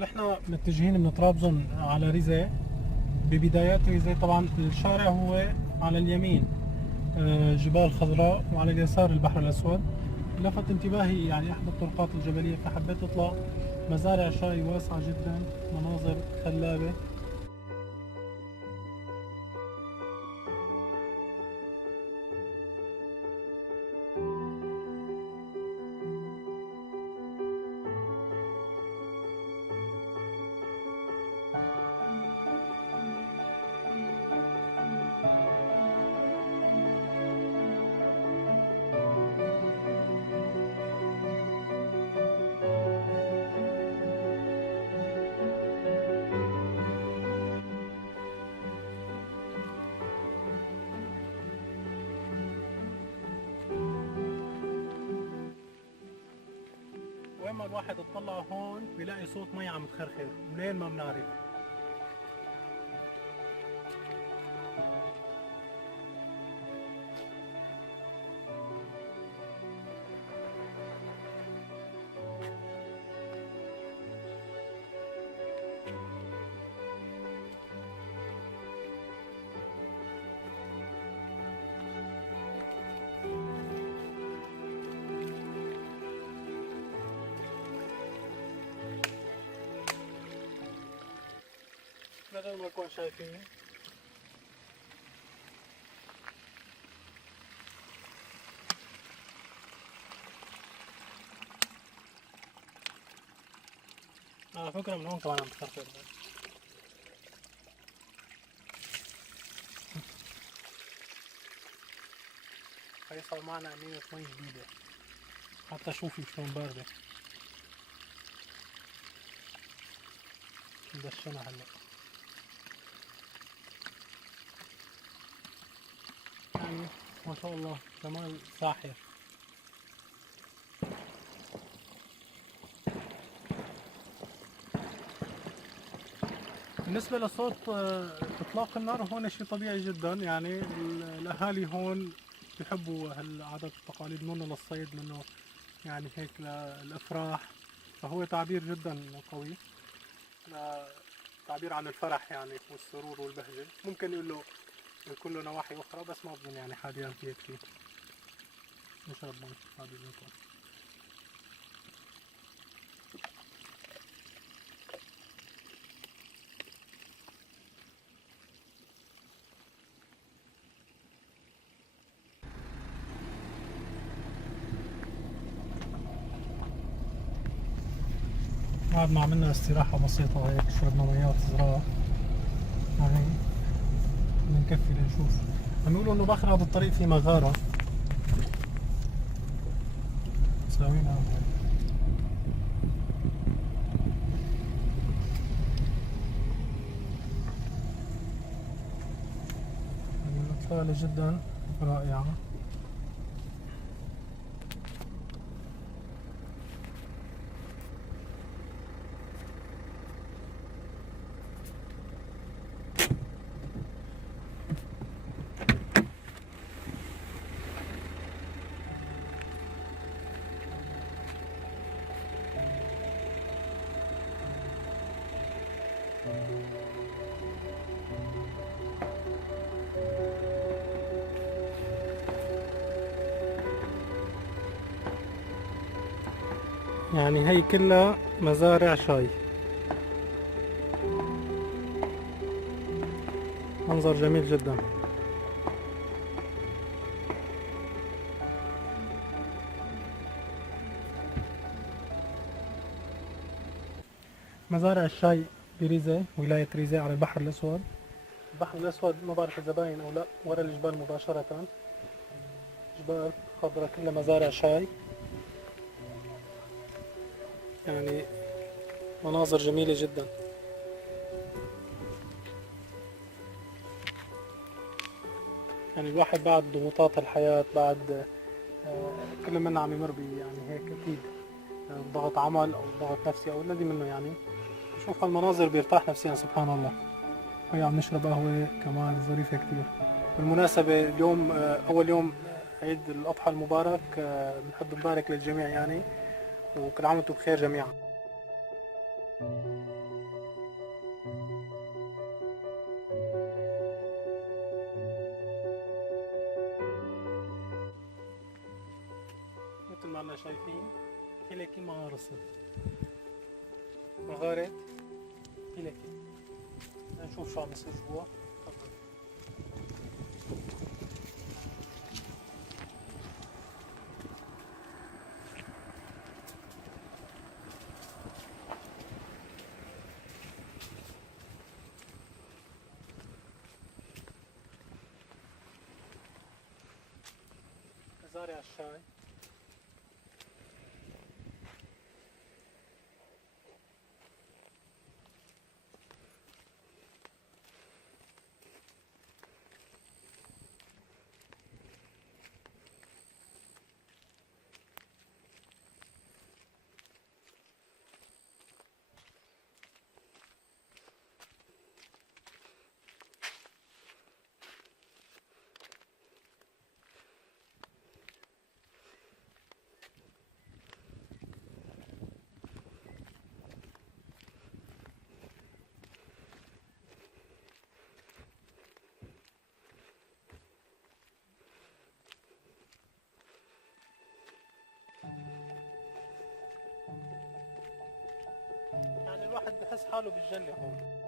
ونحن متجهين من طرابزون على ريزة. ببدايات ريزة طبعا الشارع هو على اليمين جبال خضراء، وعلى اليسار البحر الأسود. لفت انتباهي يعني أحد الطرقات الجبلية، فحبيت أطلع. مزارع شاي واسعة جدا، مناظر خلابة. وين ما الواحد اطلع هون بيلاقي صوت مي عم تخرخر منين ما بنعرف. مثل ما نكون شايفين على فكرة من هون كمان عم تخرخر. هي صار معنا قنينة مي جديدة، حتى شوفي شلون باردة. ندشنها هلا. يعني ما شاء الله جمال ساحر. بالنسبة لصوت إطلاق النار هون شيء طبيعي جدا. يعني الأهالي هون بيحبوا هالعادات والتقاليد، منه للصيد، منه يعني هيك للإفراح. فهو تعبير جدا قوي، تعبير عن الفرح يعني والسرور والبهجة. ممكن يكون له نواحي أخرى، بس ما بظن يعني حاليا في كثير. نشرب مي هذا المكان. بعد ما عملنا استراحة بسيطة هيك، شربنا ميات زراعة يعني بنكفي لنشوف. عم يقولوا انه باخر هذا الطريق في مغارة مساوينا. الإطلالة جدا رائعة. يعني هي كلها مزارع شاي، منظر جميل جدا. مزارع الشاي بريزة، ولاية ريزة على البحر الأسود. البحر الأسود ما بعرف إذا باين أو لا، ورا الجبال مباشرة، جبال خضراء كلها مزارع شاي. يعني مناظر جميلة جدا. يعني الواحد بعد ضغوطات الحياة، بعد كل منا عم يمر يعني هيك أكيد ضغط عمل أو ضغط نفسي أو الذي منه، يعني بشوف هالمناظر بيرتاح نفسيا سبحان الله. وهي عم نشرب قهوة كمان ظريفة كتير. بالمناسبة اليوم أول يوم عيد الأضحى المبارك، بنحب نبارك للجميع يعني، وكل عام وانتم بخير جميعا. مثل ما احنا شايفين كيلكي مغارسة مغارة كيلكي. نشوف شو عم يصير جوا. تفضل. مزارع الشاي. يعني الواحد بحس حاله بالجنة هون.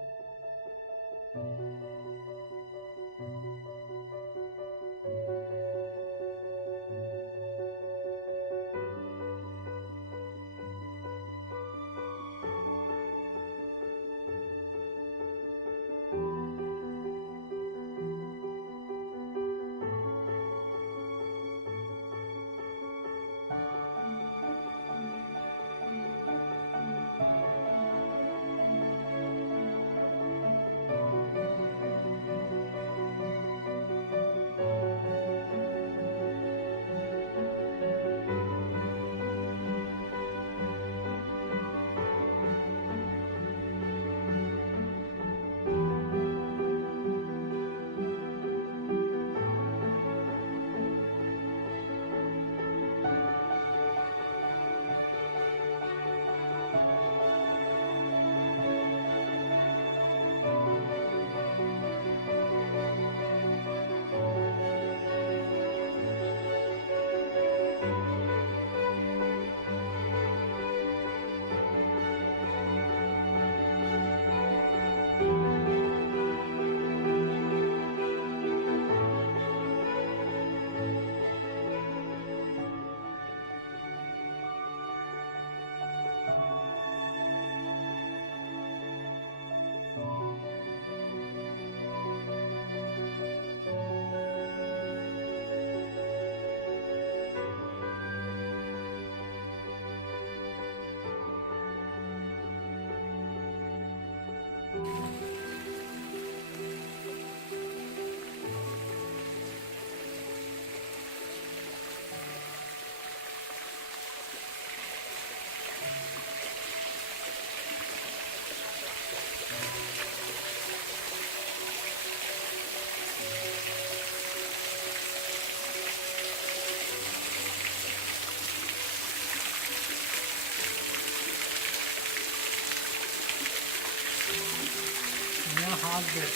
مياه عذبة.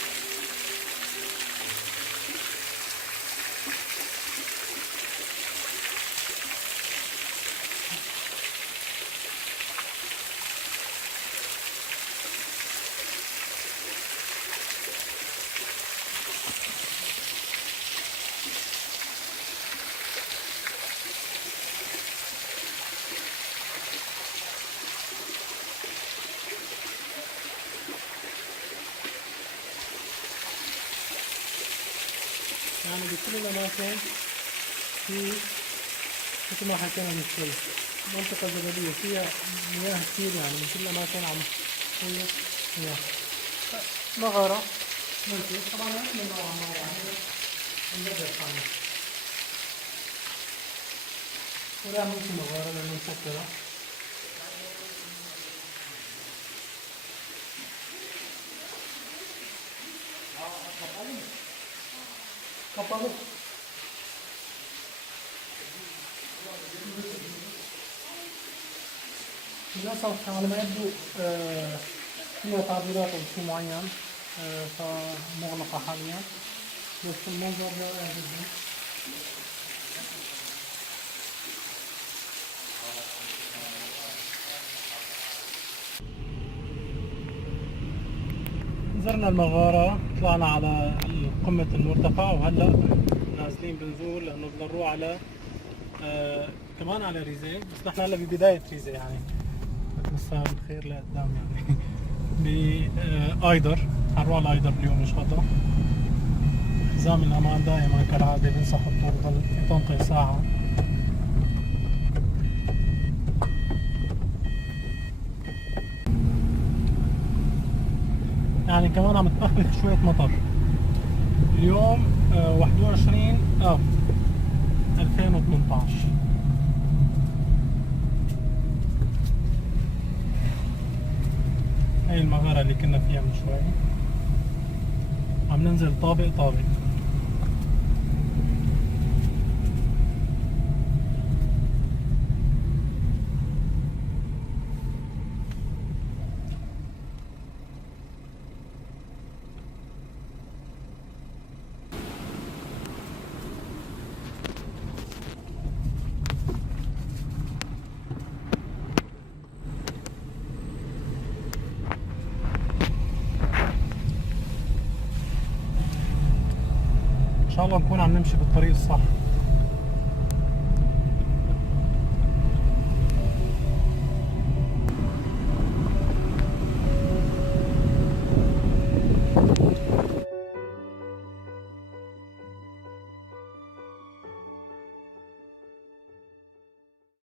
يعني بكل الأماكن في مثل ما حكينا من شوي منطقة جبلية فيها مياه كتير، يعني من كل الأماكن عم تصير مياه. مغارة ممكن طبعا احنا نوعا ما يعني نقدر عنها، ولا ممكن مغارة لأنه مسكرة. kapalı. للأسف على ما يبدو فيها تعديلات أو شيء معين، فمغلقة حاليا، بس المنظر رائع جدا. زرنا المغارة، طلعنا على قمة المرتفع، وهلا نازلين بنزور لأنه بدنا نروح على كمان على ريزي، بس نحن هلا ببداية ريزي يعني لسه الخير لقدام يعني. بآيدر حنروح على آيدر اليوم إن شاء الله. حزام الأمان دائما كالعادة بنصح الدكتور يضل يطنطن ساعة. يعني كمان عم تخفف شوية مطر اليوم 21 آب 2018. هاي المغارة اللي كنا فيها من شوي، عم ننزل طابق طابق. ان شاء الله نكون عم نمشي بالطريق الصح.